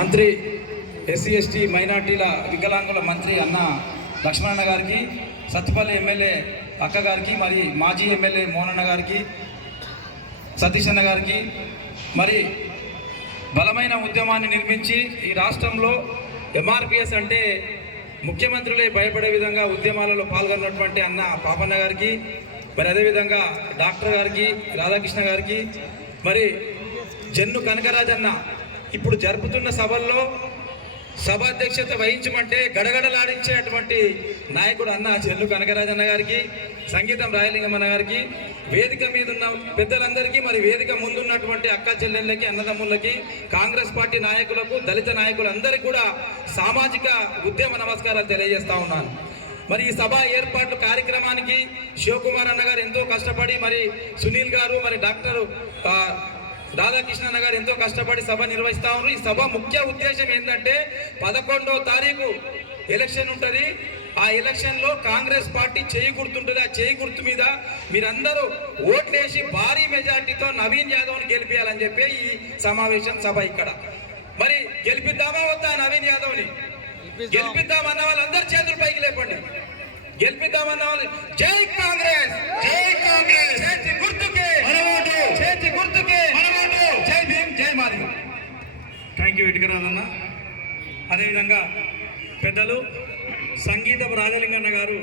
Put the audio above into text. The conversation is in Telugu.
మంత్రి ఎస్సీ ఎస్టీ మైనార్టీల వికలాంగుల మంత్రి అన్న లక్ష్మణన్న గారికి, సత్తుపల్లి ఎమ్మెల్యే అక్క గారికి, మరి మాజీ ఎమ్మెల్యే మోహనన్న గారికి, సతీష్ అన్న గారికి, మరి బలమైన ఉద్యమాన్ని నిర్మించి ఈ రాష్ట్రంలో ఎంఆర్పిఎస్ అంటే ముఖ్యమంత్రులే భయపడే విధంగా ఉద్యమాలలో పాల్గొన్నటువంటి అన్న పాపన్న గారికి, మరి అదేవిధంగా డాక్టర్ గారికి, రాధాకృష్ణ గారికి, మరి జన్ను కనకరాజన్న ఇప్పుడు జరుపుతున్న సభల్లో సభాధ్యక్షత వహించమంటే గడగడలాడించేటువంటి నాయకుడు అన్న జన్ను కనకరాజన్న గారికి, సంగీతం రాయలింగమన్న గారికి, వేదిక మీద ఉన్న పెద్దలందరికీ, మరి వేదిక ముందున్నటువంటి అక్క చెల్లెళ్ళకి, అన్నదమ్ములకి, కాంగ్రెస్ పార్టీ నాయకులకు, దళిత నాయకులందరికీ కూడా సామాజిక ఉద్యమ నమస్కారాలు తెలియజేస్తా ఉన్నాను. మరి ఈ సభ ఏర్పాట్లు కార్యక్రమానికి శివకుమార్ అన్న గారు ఎంతో కష్టపడి, మరి సునీల్ గారు, మరి డాక్టర్ రాధాకృష్ణ గారు ఎంతో కష్టపడి సభ నిర్వహిస్తా ఉన్నారు. ఈ సభ ముఖ్య ఉద్దేశం ఏంటంటే 11వ తారీఖు ఎలక్షన్ ఉంటుంది. ఆ ఎలక్షన్లో కాంగ్రెస్ పార్టీ చేయి గుర్తుంటుంది. ఆ చేయి గుర్తు మీద మీరందరూ ఓట్లేసి భారీ మెజార్టీతో నవీన్ యాదవ్ని గెలిపించాలని చెప్పి ఈ సమావేశం సభ ఇక్కడ. మరి గెలిపిద్దామా వద్దా నవీన్ యాదవ్ని? గెలిపిద్దామన్న వాళ్ళందరూ చేతులు పైకి లేపండి. గెలిపిద్దామన్న వాళ్ళు జై కాంగ్రెస్, జై కాంగ్రెస్, చేతి గుర్తుకే, చేతి గుర్తుకే, జై భీమ్, జై మాది. థ్యాంక్ యూ ఇటుకరాజన్న. అదేవిధంగా పెద్దలు సంగీతపు రాజలింగన్న గారు